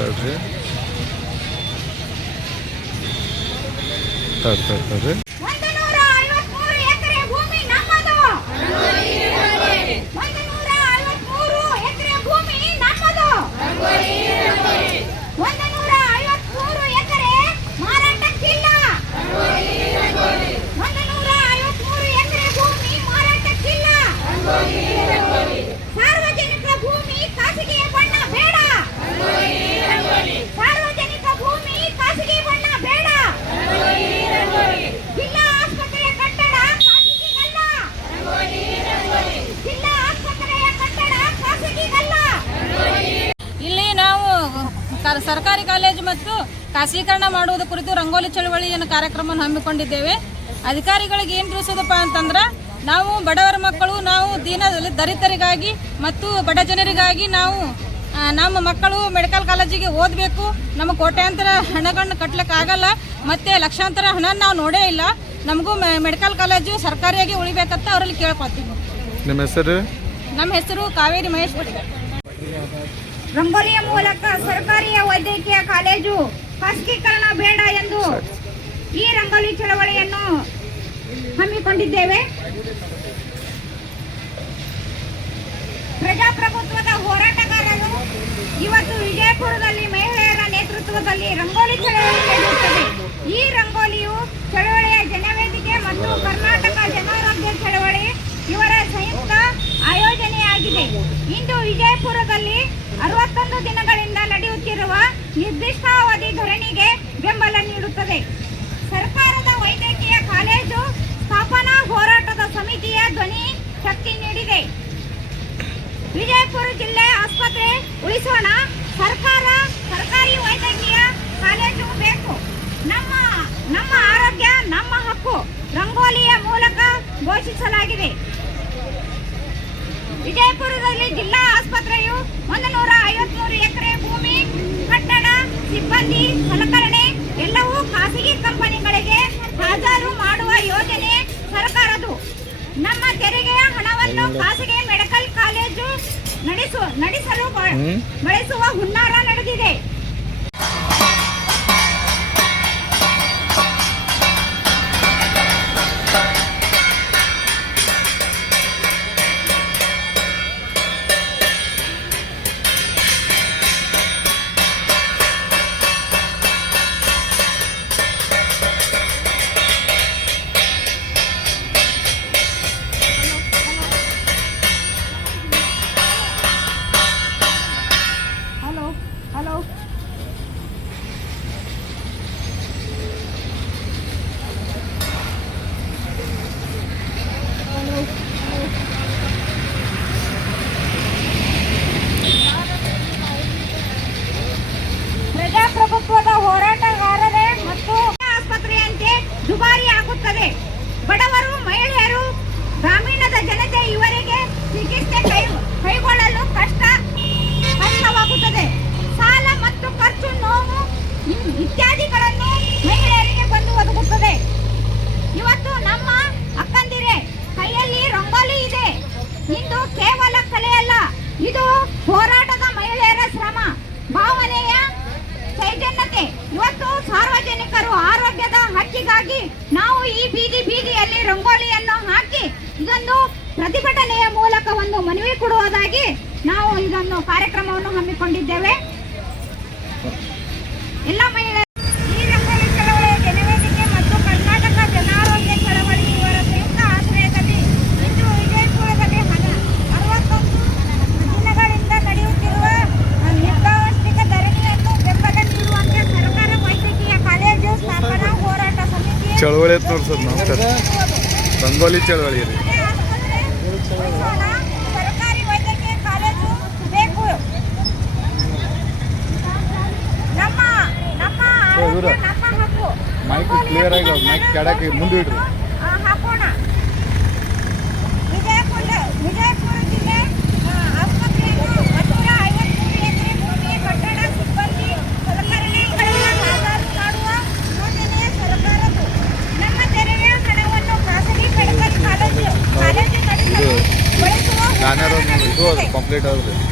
তারপরে তারপরে ಸರ್ಕಾರಿ ಕಾಲೇಜು ಮತ್ತು ಖಾಸಗೀಕರಣ ಮಾಡುವುದು ಕುರಿತು ರಂಗೋಲಿ ಚಳವಳಿಯನ್ನು ಕಾರ್ಯಕ್ರಮವನ್ನು ಹಮ್ಮಿಕೊಂಡಿದ್ದೇವೆ. ಅಧಿಕಾರಿಗಳಿಗೆ ಏನು ತಿಳಿಸೋದಪ್ಪ ಅಂತಂದ್ರೆ ನಾವು ಬಡವರ ಮಕ್ಕಳು ನಾವು ದೀನ ದಲಿತರಿಗಾಗಿ ಮತ್ತು ಬಡ ಜನರಿಗಾಗಿ ನಾವು ನಮ್ಮ ಮಕ್ಕಳು ಮೆಡಿಕಲ್ ಕಾಲೇಜಿಗೆ ಓದಬೇಕು. ನಮ್ಮ ಕೋಟ್ಯಾಂತರ ಹಣಗಳನ್ನ ಕಟ್ಲಿಕ್ಕೆ ಆಗಲ್ಲ ಮತ್ತೆ ಲಕ್ಷಾಂತರ ಹಣ ನಾವು ನೋಡೇ ಇಲ್ಲ. ನಮಗೂ ಮೆಡಿಕಲ್ ಕಾಲೇಜು ಸರ್ಕಾರಿಯಾಗಿ ಉಳಿಬೇಕಂತ ಅವರಲ್ಲಿ ಕೇಳ್ಕೊತೀವಿ. ನಮ್ಮ ಹೆಸರು? ನಮ್ಮ ಹೆಸರು ಕಾವೇರಿ ಮಹೇಶ್ ಪಟೇಲ್ ರಂಗೋಲಿಯ ಮೂಲಕ ಸರ್ಕಾರಿ ವೈದ್ಯಕೀಯ ಕಾಲೇಜು ಖಾಸಗೀಕರಣ ಬೇಡ ಎಂದು ಈ ರಂಗೋಲಿ ಚಳವಳಿಯನ್ನು ಹಮ್ಮಿಕೊಂಡಿದ್ದೇವೆ. ಪ್ರಜಾಪ್ರಭುತ್ವದ ಹೋರಾಟಗಾರರು ಇವತ್ತು ವಿಜಯಪುರದಲ್ಲಿ ಮಹಿಳೆಯರ ನೇತೃತ್ವದಲ್ಲಿ ರಂಗೋಲಿ ಚಳವಳಿ ನಡೆಯುತ್ತದೆ. ಈ ರಂಗೋಲಿಯು ಚಳವಳಿಯ ಜನವೇದಿಕೆ ಮತ್ತು ಕರ್ನಾಟಕ ಜನಾರೋಗ್ಯ ಚಳವಳಿ ಇವರ ಇಂದು ವಿಜಯಪುರದಲ್ಲಿ ಅರವತ್ತೊಂದು ದಿನಗಳಿಂದ ನಡೆಯುತ್ತಿರುವ ನಿರ್ದಿಷ್ಟಾವಧಿ ಧರಣಿಗೆ ಬೆಂಬಲ ನೀಡುತ್ತದೆ. ಸರ್ಕಾರದ ವೈದ್ಯಕೀಯ ಕಾಲೇಜು ಸ್ಥಾಪನಾ ಹೋರಾಟದ ಸಮಿತಿಯ ಧ್ವನಿ ಶಕ್ತಿ ನೀಡಿದೆ. ವಿಜಯಪುರ ಜಿಲ್ಲೆ ಆಸ್ಪತ್ರೆ ಉಳಿಸೋಣ. ಸರ್ಕಾರ ಸರ್ಕಾರಿ ವೈದ್ಯಕೀಯ ಕಾಲೇಜು ಬೇಕು. ನಮ್ಮ ನಮ್ಮ ಆರೋಗ್ಯ, ನಮ್ಮ ಹಕ್ಕು ರಂಗೋಲಿಯ ಮೂಲಕ ಘೋಷಿಸಲಾಗಿದೆ. ವಿಜಯಪುರದಲ್ಲಿ ಜಿಲ್ಲಾ ಆಸ್ಪತ್ರೆಯು ಒಂದು ನೂರ ಐವತ್ಮೂರು ಎಕರೆ ಭೂಮಿ ಕಟ್ಟಡ ಸಿಬ್ಬಂದಿ ಸಲಕರಣೆ ಎಲ್ಲವೂ ಖಾಸಗಿ ಕಂಪನಿಗಳಿಗೆ ಹಾಜರು ಮಾಡುವ ಯೋಜನೆ ಸರ್ಕಾರದು ನಮ್ಮ ತೆರಿಗೆಯ ಹಣವನ್ನು ಖಾಸಗಿ ಮೆಡಿಕಲ್ ಕಾಲೇಜು ನಡೆಸು ನಡೆಸಲು ಬಳಸುವ ಹುನ್ನಾರ ನಡೆದಿದೆ. ದುಬಾರಿ ಬಡವರು, ಮಹಿಳೆಯರು, ಗ್ರಾಮೀಣದ ಜನತೆ ಇವರಿಗೆ ಚಿಕಿತ್ಸೆ ಕೈ, ಕೈಗೊಳ್ಳಲು ಕಷ್ಟ, ಕಷ್ಟವಾಗುತ್ತದೆ. ಸಾಲ ಮತ್ತು ಖರ್ಚು, ನೋವು ಇತ್ಯಾದಿಗಳನ್ನು ಮಹಿಳೆಯರಿಗೆ ಬಂದು ಒದಗುತ್ತದೆ. ಇವತ್ತು ನಮ್ಮ ಅಕ್ಕಂದಿರೆ, ಕೈಯಲ್ಲಿ ರಂಗೋಲಿ ಇದೆ. ಇಂದು ಕೇವಲ ಕಲೆಯಲ್ಲ ಇದು ಹೋರಾಟದ ಮಹಿಳೆಯರ ಶ್ರಮ, ಭಾವನೆಯ ಚೈತನ್ಯತೆ. ಇವತ್ತು ಸಾರ್ವಜನಿಕರು ಆರೋಗ್ಯದ ಹಕ್ಕಿಗಾಗಿ ನಾವು ರಂಗೋಲಿಯನ್ನು ಹಾಕಿ ಇದೊಂದು ಪ್ರತಿಭಟನೆಯ ಮೂಲಕ ಒಂದು ಮನವಿ ಕೊಡುವುದಾಗಿ ನಾವು ಇದನ್ನು ಕಾರ್ಯಕ್ರಮವನ್ನು ಹಮ್ಮಿಕೊಂಡಿದ್ದೇವೆ. ಎಲ್ಲ ಮಹಿಳೆಯರು ಈ ರಂಗೋಲಿ ಚಳವಳಿಯ ಜನವೇದಿಕೆ ಮತ್ತು ಕರ್ನಾಟಕ ಜನಾರೋಗ್ಯ ಚಳವಳಿ ಇವರ ಸಂಯುಕ್ತ ಆಶ್ರಯದಲ್ಲಿ ಇಂದು ವಿಜಯಪುರದಲ್ಲಿ ಅರವತ್ತೊಂದು ದಿನಗಳಿಂದ ನಡೆಯುತ್ತಿರುವ ನಿರ್ಗಾವಷ್ಟಿಕ ಧರಣಿಯನ್ನು ಬೆಂಬಲ ನೀಡುವಂತೆ ಸರ್ಕಾರ ವೈದ್ಯಕೀಯ ಕಾಲೇಜು ಸ್ಥಾಪನಾ ಹೋರಾಟ ಸಮಿತಿ ಚಳವಳಿ ರಂಗೋಲಿ ಚಳವಳಿ ರೀ ಮೈಕ್ ಕ್ಲಿಯರ್ ಆಗಿ ಮೈಕ್ ಕೆಡಕ್ಕೆ ಮುಂದಿಡ್ರಿ ಹಾಕೋಣ ವಿಜಯಪುರ ವಿಜಯಪುರ ಜಿಲ್ಲೆ ಆ, ಆಸ್ಪತ್ರೆಯನ್ನು ಹತ್ತಿರ ಐವತ್ಮೂರು ಎಕರೆ ಭೂಮಿ ಕಟ್ಟಡ ಸಿಬ್ಬಂದಿ ಸಲಕರಣೆಗಳೆಲ್ಲ ಹಾಜರು ಮಾಡುವ ಯೋಜನೆಯ ಸರ್ಕಾರದ್ದು ನಮ್ಮ ತೆರಿಗೆ ಹಣವನ್ನು ಖಾಸಗಿ ಮೆಡಿಕಲ್ ಕಾಲೇಜು ಕಾಲೇಜು